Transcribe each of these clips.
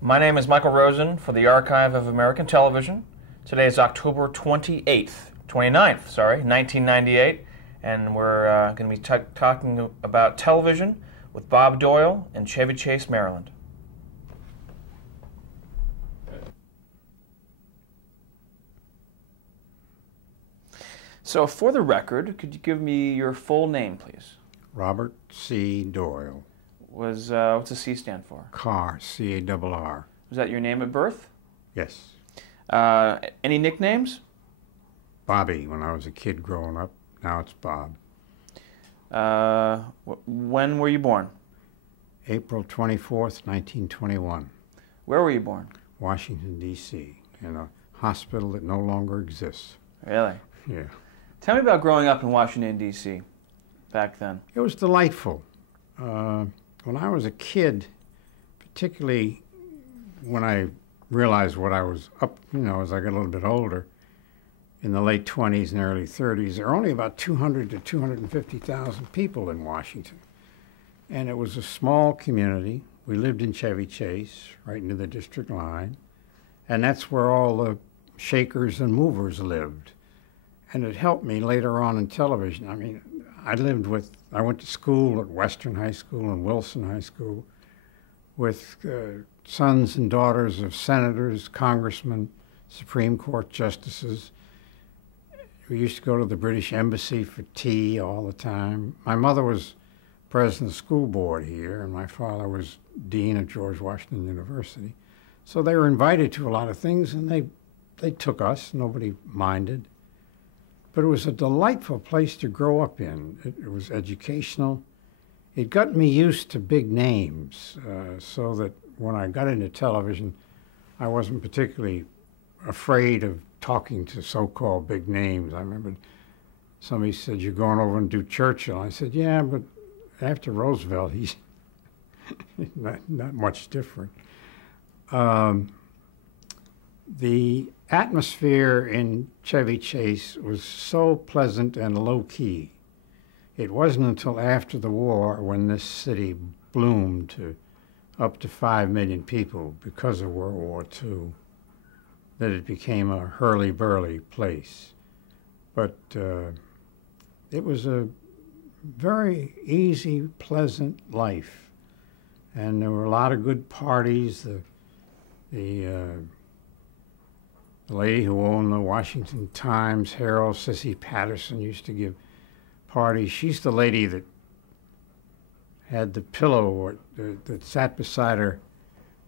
My name is Michael Rosen for the Archive of American Television. Today is October 29th, 1998, and we're going to be talking about television with Bob Doyle in Chevy Chase, Maryland. So for the record, could you give me your full name, please? Robert C. Doyle. What's the C stand for? Carr, C-A-R-R. Was that your name at birth? Yes. Any nicknames? Bobby, when I was a kid growing up. Now it's Bob. When were you born? April 24th, 1921. Where were you born? Washington, D.C., in a hospital that no longer exists. Really? Yeah. Tell me about growing up in Washington, D.C. back then. It was delightful. When I was a kid, particularly when I realized what I was up, as I got a little bit older, in the late 20s and early 30s, there were only about 200 to 250,000 people in Washington. And it was a small community. We lived in Chevy Chase, right near the district line. And that's where all the shakers and movers lived. And it helped me later on in television. I mean, I went to school at Western High School and Wilson High School with sons and daughters of senators, congressmen, Supreme Court justices. We used to go to the British Embassy for tea all the time. My mother was president of the school board here, and my father was dean of George Washington University. So they were invited to a lot of things, and they took us. Nobody minded. But it was a delightful place to grow up in. It was educational. It got me used to big names, so that when I got into television, I wasn't particularly afraid of talking to so-called big names. I remember somebody said, "You're going over and do Churchill." I said, "Yeah, but after Roosevelt, he's not much different." The atmosphere in Chevy Chase was so pleasant and low-key. It wasn't until after the war, when this city bloomed to up to 5 million people because of World War II, that it became a hurly-burly place. But it was a very easy, pleasant life. And there were a lot of good parties. The lady who owned the Washington Times Herald, Sissy Patterson, used to give parties. She's the lady that had the pillow that sat beside her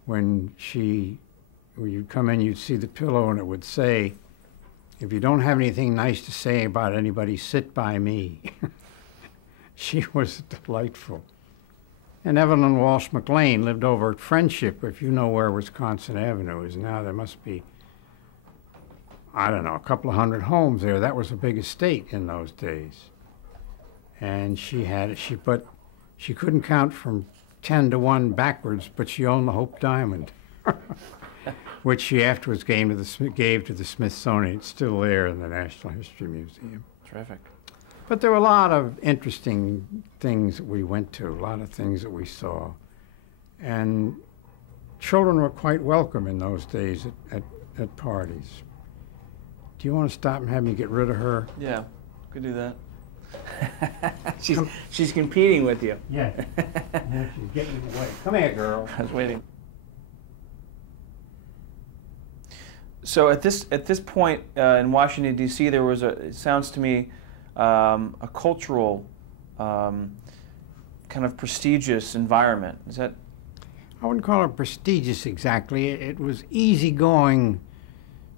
when you'd come in, you'd see the pillow, and it would say, "If you don't have anything nice to say about anybody, sit by me." She was delightful. And Evelyn Walsh McLean lived over at Friendship. If you know where Wisconsin Avenue is now, there must be, I don't know, a couple of hundred homes there. That was a big estate in those days. And but she couldn't count from 10 to 1 backwards, but she owned the Hope Diamond, which she afterwards gave to the Smithsonian. It's still there in the National History Museum. Terrific. But there were a lot of interesting things that we went to, a lot of things that we saw. And children were quite welcome in those days at parties. Do you want to stop and have me get rid of her? Yeah, could do that. She's competing with you. Yeah. Yeah, she's getting in the way. Come here, girl. I was waiting. So at this point in Washington, D.C., there was it sounds to me, a cultural kind of prestigious environment. Is that? I wouldn't call it prestigious exactly. It was easygoing,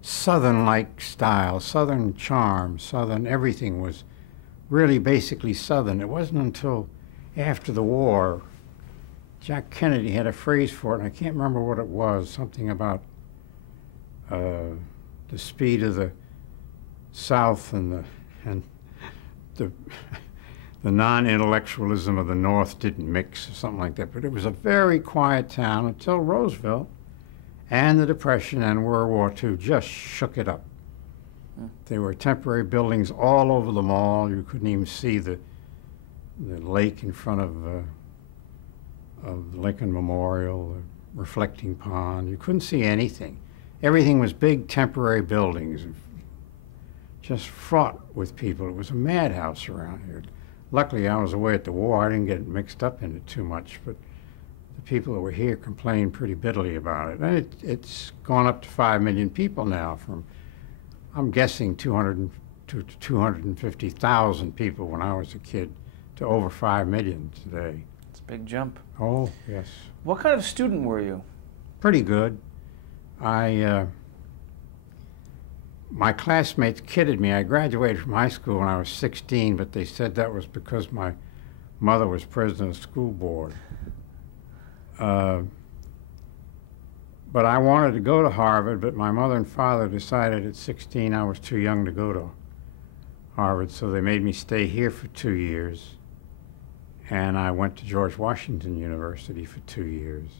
Southern-like style, Southern charm, Southern everything was really basically Southern. It wasn't until after the war, Jack Kennedy had a phrase for it, and I can't remember what it was, something about the speed of the South and the non-intellectualism of the North didn't mix, or something like that. But it was a very quiet town until Roosevelt and the Depression and World War II just shook it up. There were temporary buildings all over the mall. You couldn't even see the lake in front of Lincoln Memorial. reflecting pond. You couldn't see anything. Everything was big temporary buildings, just fraught with people. It was a madhouse around here. Luckily, I was away at the war. I didn't get mixed up in it too much, but the people that were here complained pretty bitterly about it. And it's gone up to 5 million people now from, I'm guessing, 200 to 250,000 people when I was a kid to over 5 million today. It's a big jump. Oh, yes. What kind of student were you? Pretty good. My classmates kidded me. I graduated from high school when I was 16, but they said that was because my mother was president of the school board. But I wanted to go to Harvard, but my mother and father decided at 16 I was too young to go to Harvard, so they made me stay here for 2 years. And I went to George Washington University for 2 years.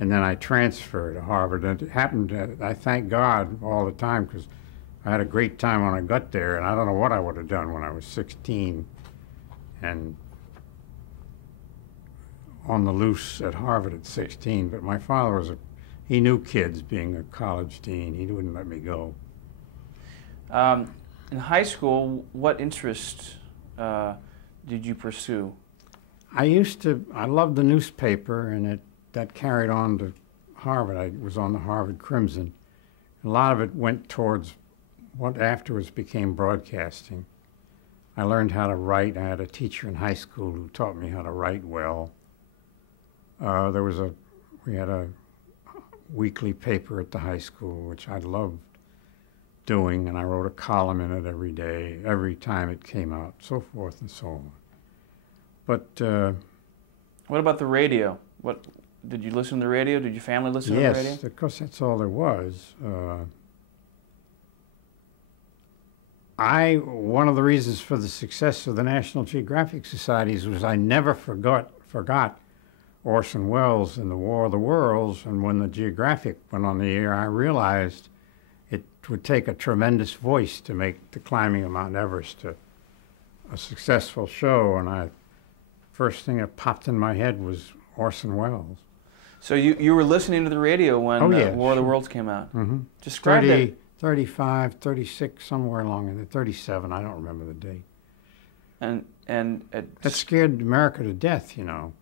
And then I transferred to Harvard. And it happened, I thank God all the time, because I had a great time when I got there, and I don't know what I would have done when I was 16 and on the loose at Harvard at 16. But my father he knew kids, being a college dean. He wouldn't let me go. In high school, what interest did you pursue? I loved the newspaper, and that carried on to Harvard. I was on the Harvard Crimson. A lot of it went towards what afterwards became broadcasting. I learned how to write. I had a teacher in high school who taught me how to write well. We had a weekly paper at the high school, which I loved doing, and I wrote a column in it every day, every time it came out, so forth and so on. But what about the radio? What did you listen to the radio? Did your family listen to the radio? Yes, of course, that's all there was. One of the reasons for the success of the National Geographic Societies was I never forgot Orson Welles in the War of the Worlds, and when the Geographic went on the air, I realized it would take a tremendous voice to make the climbing of Mount Everest a successful show, and first thing that popped in my head was Orson Welles. So you were listening to the radio when War of the Worlds came out? Mm-hmm. Describe it. 35, 36, somewhere along in there, 37, I don't remember the date. That scared America to death, you know.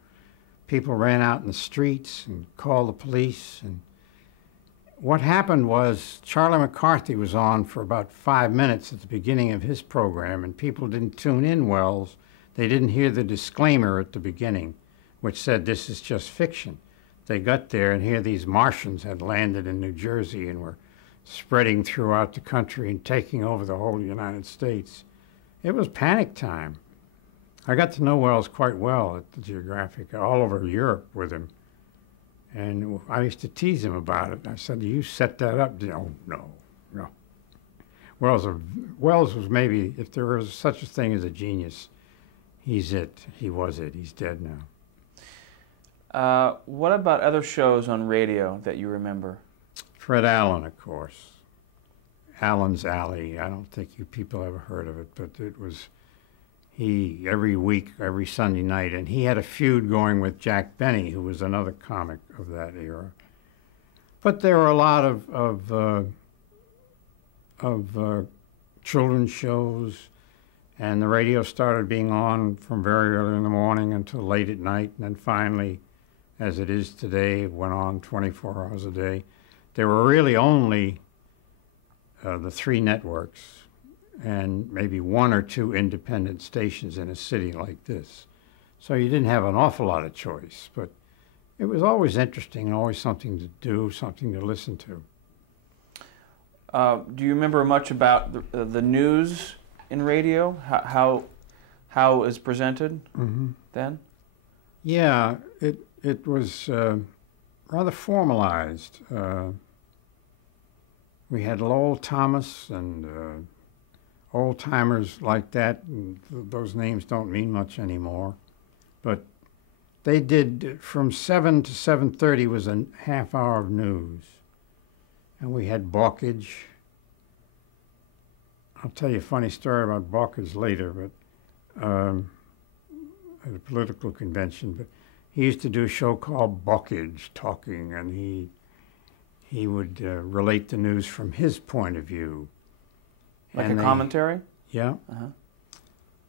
People ran out in the streets and called the police. And what happened was Charlie McCarthy was on for about 5 minutes at the beginning of his program, and people didn't tune in well. They didn't hear the disclaimer at the beginning, which said this is just fiction. They got there, and here these Martians had landed in New Jersey and were spreading throughout the country and taking over the whole United States. It was panic time. I got to know Wells quite well at the Geographic, all over Europe with him. And I used to tease him about it. I said, you set that up? Oh, no. Wells was maybe, if there was such a thing as a genius, he's it. He was it. He's dead now. What about other shows on radio that you remember? Fred Allen, of course. Allen's Alley. I don't think you people ever heard of it, but it was every week, every Sunday night, and he had a feud going with Jack Benny, who was another comic of that era. But there were a lot of children's shows, and the radio started being on from very early in the morning until late at night, and then finally, as it is today, it went on 24 hours a day. There were really only the 3 networks and maybe 1 or 2 independent stations in a city like this. So you didn't have an awful lot of choice, but it was always interesting, always something to do, something to listen to. Do you remember much about the news in radio? How it was presented then? Yeah, it was rather formalized. We had Lowell Thomas and old-timers like that, and those names don't mean much anymore. But they did, from 7 to 7:30 was a half hour of news. And we had Balkage. I'll tell you a funny story about Balkage later, but at a political convention. But he used to do a show called Buckage Talking, and he would relate the news from his point of view. Like a commentary? Yeah. Uh-huh.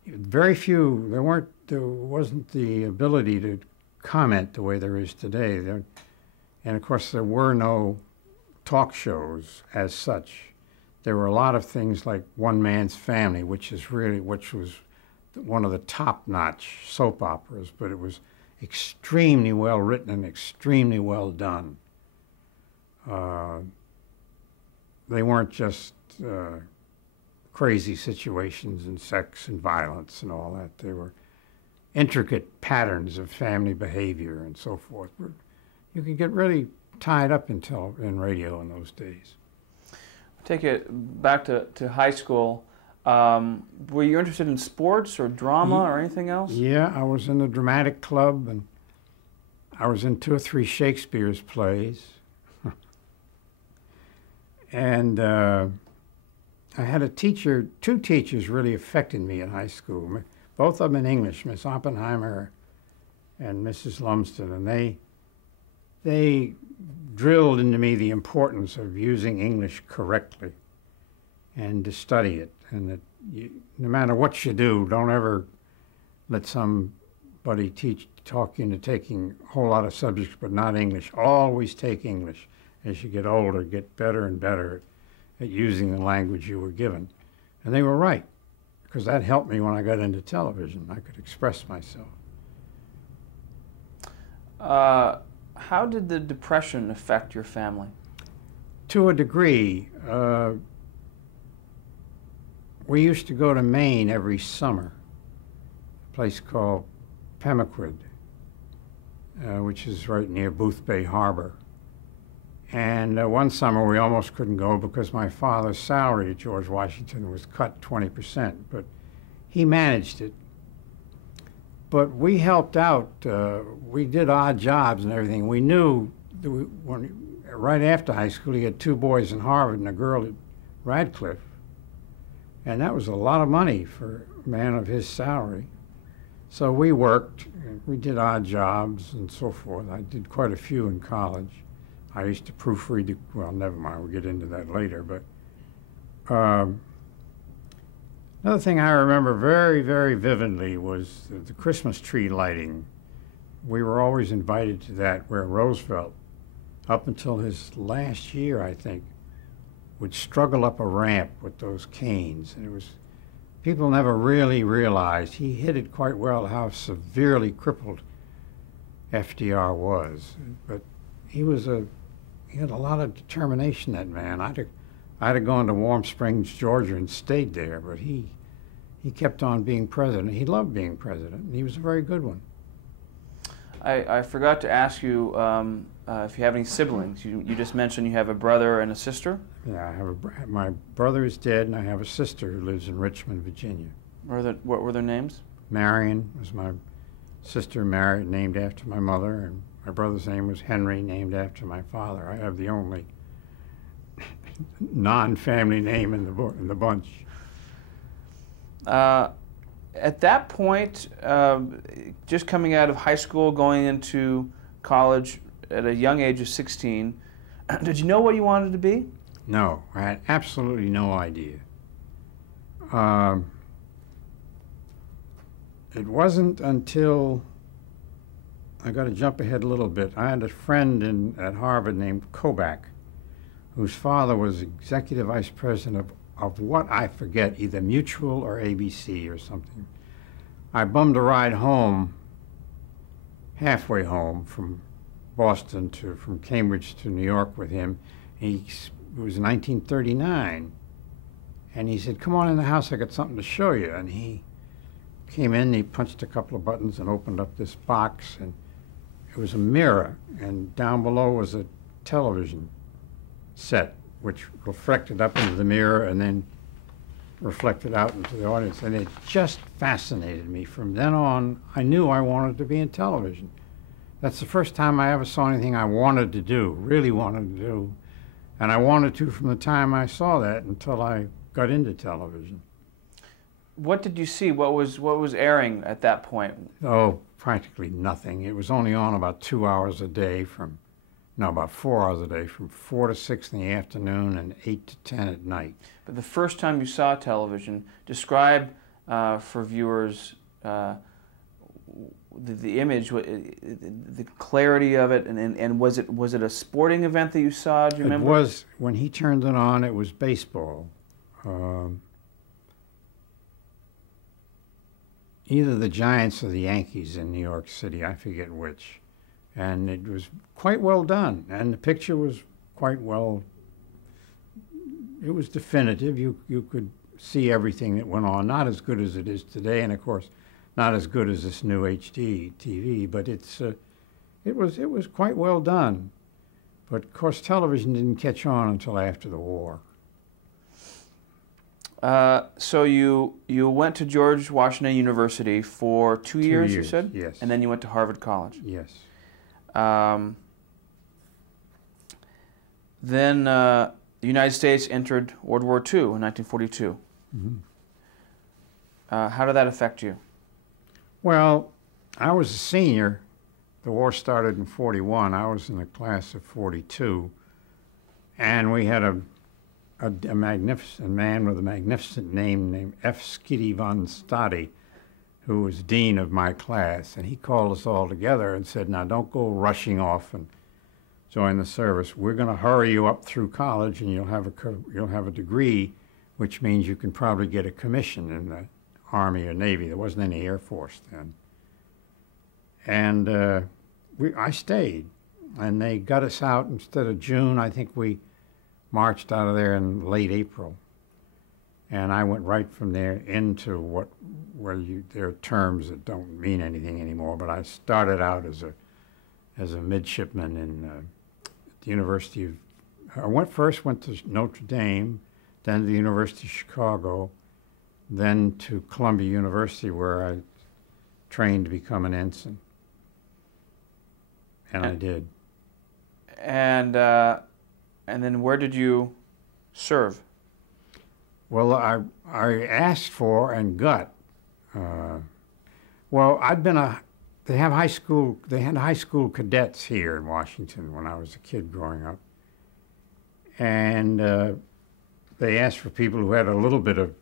Very few. There wasn't the ability to comment the way there is today. And of course, there were no talk shows as such. There were a lot of things like One Man's Family, which was one of the top-notch soap operas, but it was extremely well written and extremely well done. They weren't just crazy situations and sex and violence and all that. They were intricate patterns of family behavior and so forth. You could get really tied up in radio in those days. Take it back to high school. Were you interested in sports or drama or anything else? Yeah, I was in the dramatic club, and I was in 2 or 3 Shakespeare's plays. And I had a teacher, 2 teachers really affected me in high school. Both of them in English, Miss Oppenheimer and Mrs. Lumsden, and they drilled into me the importance of using English correctly and to study it. And that no matter what you do, don't ever let somebody talk you into taking a whole lot of subjects but not English. Always take English. As you get older, get better and better at using the language you were given. And they were right, because that helped me when I got into television. I could express myself. How did the Depression affect your family? To a degree. We used to go to Maine every summer, a place called Pemaquid, which is right near Boothbay Harbor. And one summer we almost couldn't go because my father's salary at George Washington was cut 20%, but he managed it. But we helped out. We did odd jobs and everything. We knew that right after high school he had 2 boys in Harvard and a girl at Radcliffe. And that was a lot of money for a man of his salary. So we worked, we did odd jobs and so forth. I did quite a few in college. I used to proofread, well, never mind, we'll get into that later. But another thing I remember very, very vividly was the Christmas tree lighting. We were always invited to that, where Roosevelt, up until his last year, I think, would struggle up a ramp with those canes. And it was, people never really realized, he hit it quite well, how severely crippled FDR was. But he had a lot of determination, that man. I'd have gone to Warm Springs, Georgia, and stayed there, but he kept on being president. He loved being president, and he was a very good one. I forgot to ask you if you have any siblings. You just mentioned you have a brother and a sister? Yeah, I have my brother is dead, and I have a sister who lives in Richmond, Virginia. What were their names? Marion was my sister, married, named after my mother, and my brother's name was Henry, named after my father. I have the only non-family name in the bunch. At that point, just coming out of high school, going into college at a young age of 16, did you know what you wanted to be? No, I had absolutely no idea. It wasn't until, I got to jump ahead a little bit. I had a friend at Harvard named Kobach, whose father was executive vice president of what I forget, either Mutual or ABC or something. I bummed a ride home, halfway home from Boston from Cambridge to New York with him. It was 1939, and he said, "Come on in the house, I got something to show you." And he came in, he punched a couple of buttons and opened up this box, and it was a mirror, and down below was a television set, which reflected up into the mirror and then reflected out into the audience. And it just fascinated me. From then on, I knew I wanted to be in television. That's the first time I ever saw anything I wanted to do, really wanted to do. And I wanted to from the time I saw that until I got into television. What did you see? What was airing at that point? Oh, practically nothing. It was only on about 2 hours a day about 4 hours a day, from 4 to 6 in the afternoon and 8 to 10 at night. But the first time you saw television, describe for viewers the image, the clarity of it, and was it a sporting event that you saw? Do you remember? It was, when he turned it on, it was baseball. Either the Giants or the Yankees in New York City, I forget which. And it was quite well done, and the picture was quite well, it was definitive. You could see everything that went on, not as good as it is today, and of course, not as good as this new HD TV, but it was quite well done. But of course, television didn't catch on until after the war. So you went to George Washington University for 2 years, 2 years, you said? yes. And then you went to Harvard College. Yes. Then the United States entered World War II in 1942. Mm-hmm. How did that affect you? Well, I was a senior. The war started in 41. I was in the class of 42. And we had a magnificent man with a magnificent name named F. Skiddy von Stade, who was dean of my class. And he called us all together and said, now don't go rushing off and join the service. We're going to hurry you up through college, and you'll have a degree, which means you can probably get a commission in the Army or Navy. There wasn't any Air Force then. And I stayed, and they got us out instead of June. I think we marched out of there in late April. And I went right from there into there are terms that don't mean anything anymore, but I started out as a midshipman in the University of, first went to Notre Dame, then to the University of Chicago, then to Columbia University, where I trained to become an ensign. And I did. And then where did you serve? Well, I asked for and got. Well, they had high school cadets here in Washington when I was a kid growing up. And they asked for people who had a little bit of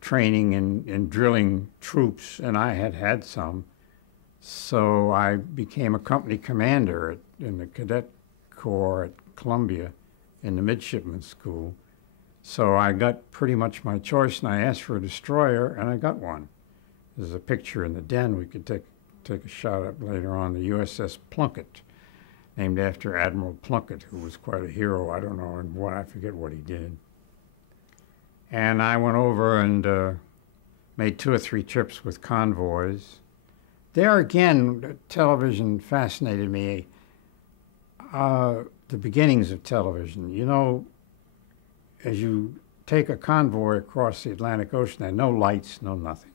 training in drilling troops, and I had some. So I became a company commander in the cadet corps at Columbia in the midshipman school. So I got pretty much my choice, and I asked for a destroyer, and I got one. There's a picture in the den we could take a shot at later on, the USS Plunkett, named after Admiral Plunkett, who was quite a hero. I don't know, and I forget what he did. And I went over and made 2 or 3 trips with convoys. There again, television fascinated me. The beginnings of television. You know, as you take a convoy across the Atlantic Ocean, there are no lights, no nothing.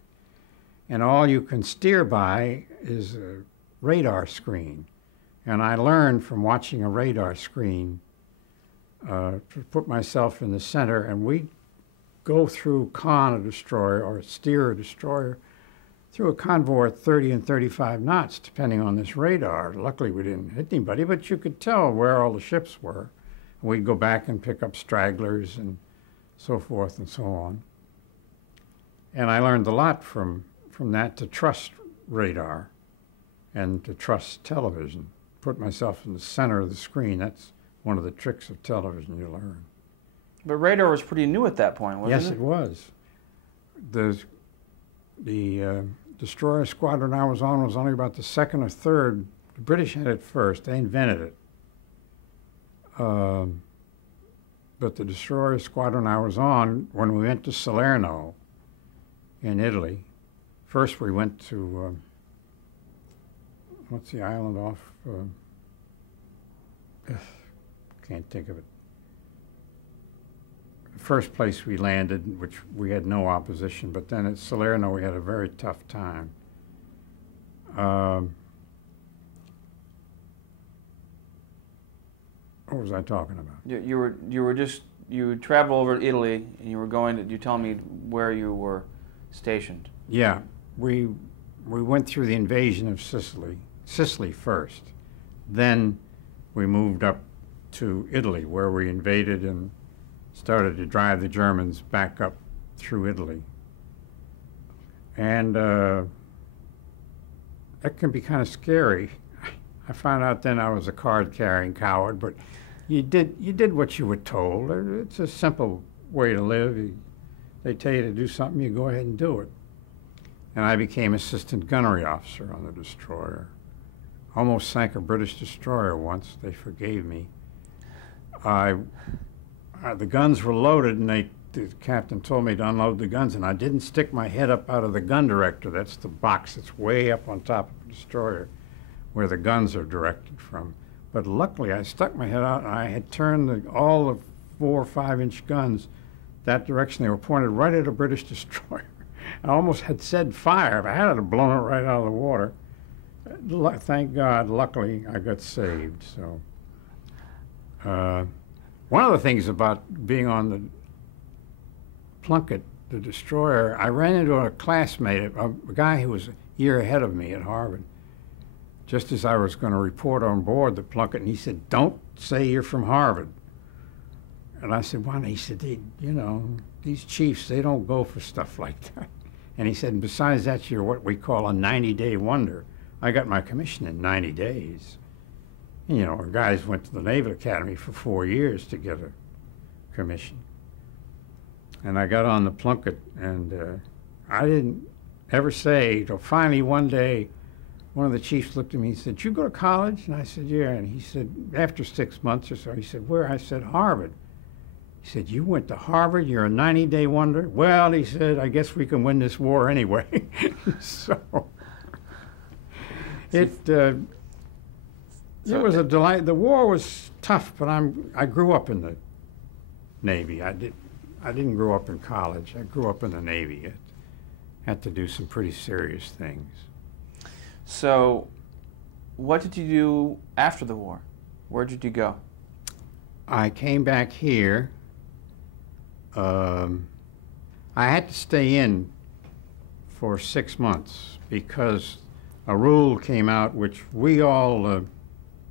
And all you can steer by is a radar screen. And I learned from watching a radar screen to put myself in the center, and we'd go through a destroyer or steer a destroyer through a convoy at 30 and 35 knots, depending on this radar. Luckily, we didn't hit anybody, but you could tell where all the ships were. We'd go back and pick up stragglers and so forth and so on. And I learned a lot from that, to trust radar and to trust television. Put myself in the center of the screen. That's one of the tricks of television you learn. But radar was pretty new at that point, wasn't it? Yes, it was. The destroyer squadron I was on was only about the 2nd or 3rd. The British had it first. They invented it. But the destroyer squadron I was on, when we went to Salerno in Italy, first we went to, what's the island off? Can't think of it. The first place we landed, which we had no opposition, but then at Salerno we had a very tough time. What was I talking about? You were just you traveled over to Italy, and you were going to. You tell me where you were stationed. Yeah, we went through the invasion of Sicily first. Then we moved up to Italy, where we invaded and started to drive the Germans back up through Italy. And that can be kind of scary. I found out then I was a card-carrying coward, but you did what you were told. It's a simple way to live. They tell you to do something, you go ahead and do it. And I became assistant gunnery officer on the destroyer. Almost sank a British destroyer once. They forgave me. The guns were loaded, and the captain told me to unload the guns, and I didn't stick my head up out of the gun director. That's the box that's way up on top of the destroyer, where the guns are directed from. But luckily, I stuck my head out, and I had turned all the 4 or 5 inch guns that direction. They were pointed right at a British destroyer. I almost had said fire. If I had it, I'd blown it right out of the water. Thank God, luckily, I got saved. So, one of the things about being on the Plunkett, the destroyer, I ran into a classmate, a guy who was a year ahead of me at Harvard, just as I was going to report on board the Plunkett, and he said, "Don't say you're from Harvard." And I said, "Why?" He said, "You know, these chiefs, they don't go for stuff like that." And he said, "And besides that, you're what we call a 90-day wonder." I got my commission in 90 days. And, you know, guys went to the Naval Academy for 4 years to get a commission. And I got on the Plunkett, and I didn't ever say, till finally one day, one of the chiefs looked at me and said, "Did you go to college?" And I said, "Yeah." And he said, after 6 months or so, he said, "Where?" I said, "Harvard." He said, "You went to Harvard? You're a 90-day wonder?" "Well," he said, "I guess we can win this war anyway." So it was a delight. The war was tough, but I grew up in the Navy. I didn't grow up in college. I grew up in the Navy. I had to do some pretty serious things. So, what did you do after the war? Where did you go? I came back here. I had to stay in for 6 months because a rule came out which we all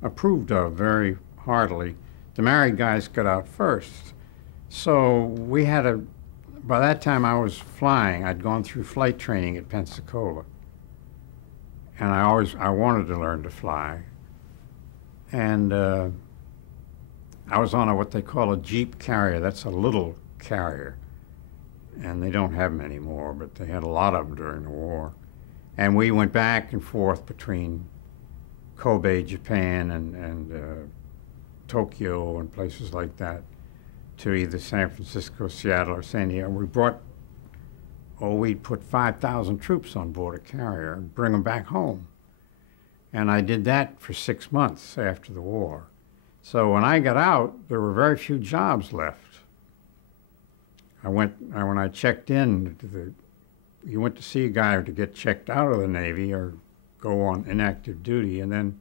approved of very heartily. The married guys got out first. So we had by that time I was flying. I'd gone through flight training at Pensacola. And I wanted to learn to fly. And I was on what they call a Jeep carrier. That's a little carrier. And they don't have them anymore, but they had a lot of them during the war. And we went back and forth between Kobe, Japan, and Tokyo and places like that to either San Francisco, Seattle, or San Diego. We'd put 5,000 troops on board a carrier and bring them back home. And I did that for 6 months after the war. So when I got out, there were very few jobs left. When I checked in, you went to see a guy to get checked out of the Navy or go on inactive duty, and then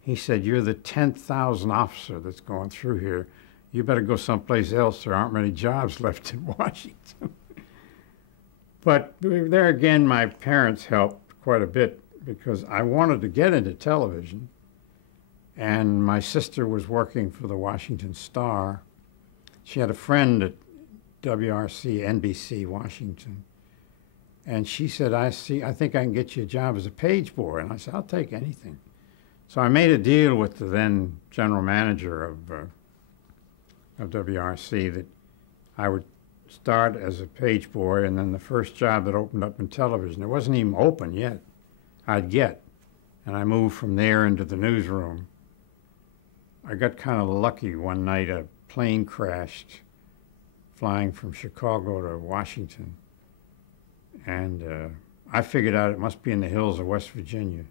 he said, "You're the 10,000th officer that's going through here. You better go someplace else. There aren't many jobs left in Washington." But there again, my parents helped quite a bit because I wanted to get into television, and my sister was working for the Washington Star. She had a friend at WRC, NBC, Washington, and she said, "I think I can get you a job as a page boy." And I said, "I'll take anything." So I made a deal with the then general manager of WRC that I would start as a page boy, and then the first job that opened up in television, it wasn't even open yet, I'd get. And I moved from there into the newsroom. I got kind of lucky one night. A plane crashed flying from Chicago to Washington. And I figured out it must be in the hills of West Virginia.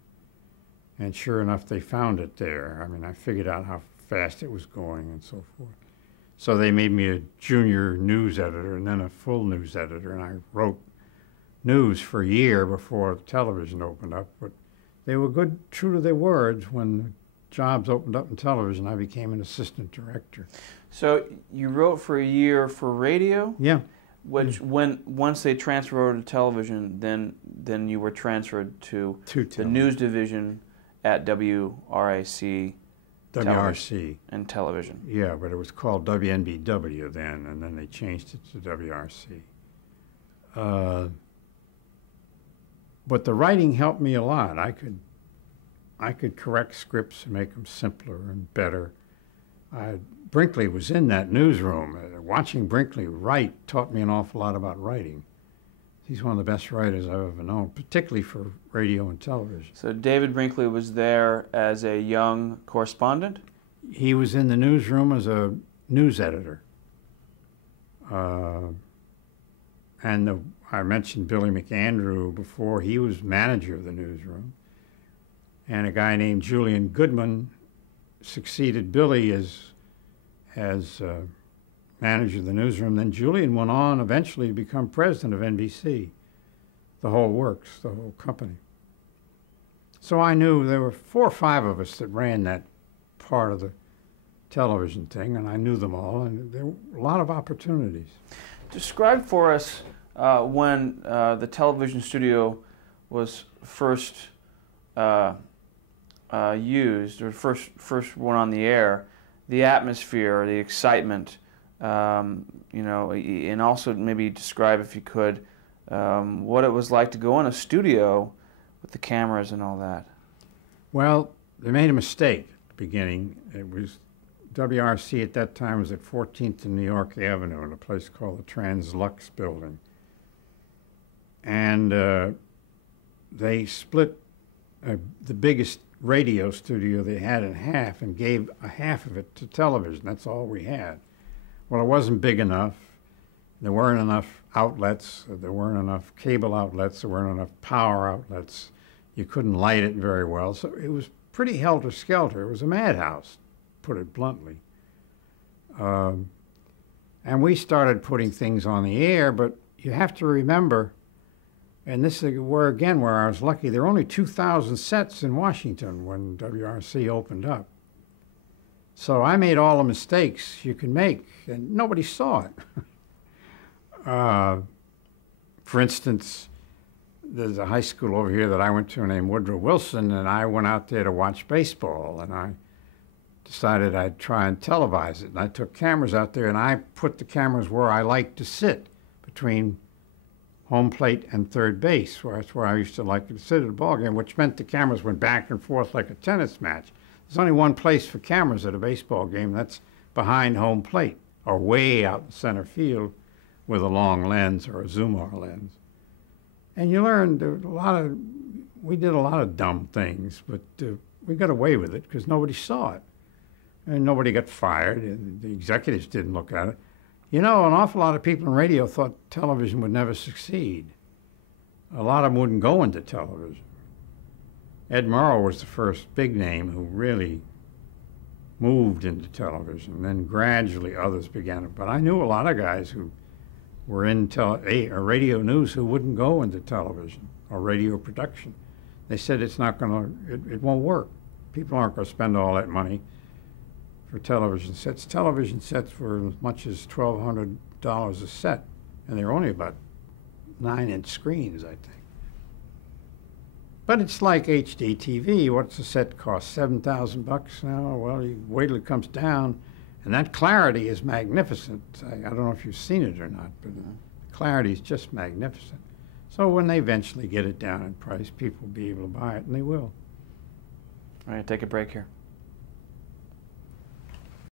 And sure enough, they found it there. I mean, I figured out how fast it was going and so forth. So they made me a junior news editor and then a full news editor, and I wrote news for a year before television opened up. But they were good, true to their words. When jobs opened up in television, I became an assistant director. So you wrote for a year for radio? Yeah. Which once they transferred over to television, then you were transferred to the news division at WRAC. WRC. And television. Yeah, but it was called WNBW then, and then they changed it to WRC. But the writing helped me a lot. I could correct scripts and make them simpler and better. Brinkley was in that newsroom. Watching Brinkley write taught me an awful lot about writing. He's one of the best writers I've ever known, particularly for radio and television. So David Brinkley was there as a young correspondent? He was in the newsroom as a news editor. I mentioned Billy McAndrew before. He was manager of the newsroom. And a guy named Julian Goodman succeeded Billy as manager of the newsroom. Then Julian went on eventually to become president of NBC, the whole works, the whole company. So I knew there were 4 or 5 of us that ran that part of the television thing, and I knew them all, and there were a lot of opportunities. Describe for us when the television studio was first used, or first went on the air, the atmosphere, the excitement, and also maybe describe, if you could, what it was like to go in a studio with the cameras and all that. Well, they made a mistake at the beginning. It was WRC at that time was at 14th and New York Avenue in a place called the Translux Building. And they split the biggest radio studio they had in half and gave a half of it to television. That's all we had. Well, it wasn't big enough. There weren't enough outlets. There weren't enough cable outlets. There weren't enough power outlets. You couldn't light it very well. So it was pretty helter-skelter. It was a madhouse, put it bluntly. And we started putting things on the air, but you have to remember, and this is where I was lucky, there were only 2,000 sets in Washington when WRC opened up. So I made all the mistakes you can make, and nobody saw it. For instance, there's a high school over here that I went to named Woodrow Wilson, and I went out there to watch baseball, and I decided I'd try and televise it. And I took cameras out there, and I put the cameras where I liked to sit, between home plate and third base. That's where I used to like to sit at a ball game, which meant the cameras went back and forth like a tennis match. There's only one place for cameras at a baseball game. That's behind home plate, or way out in center field with a long lens or a zoom-R lens. And you learned we did a lot of dumb things, but we got away with it because nobody saw it. And nobody got fired. And the executives didn't look at it. You know, an awful lot of people in radio thought television would never succeed. A lot of them wouldn't go into television. Ed Murrow was the first big name who really moved into television. Then gradually others began it. But I knew a lot of guys who were in radio news who wouldn't go into television or radio production. They said it won't work. People aren't going to spend all that money for television sets. Television sets were as much as $1,200 a set, and they're only about 9-inch screens, I think. But it's like HD TV. What's a set cost? $7,000 now? Well, you wait till it comes down, and that clarity is magnificent. I don't know if you've seen it or not, but the clarity is just magnificent. So when they eventually get it down in price, people will be able to buy it, and they will. All right, take a break here.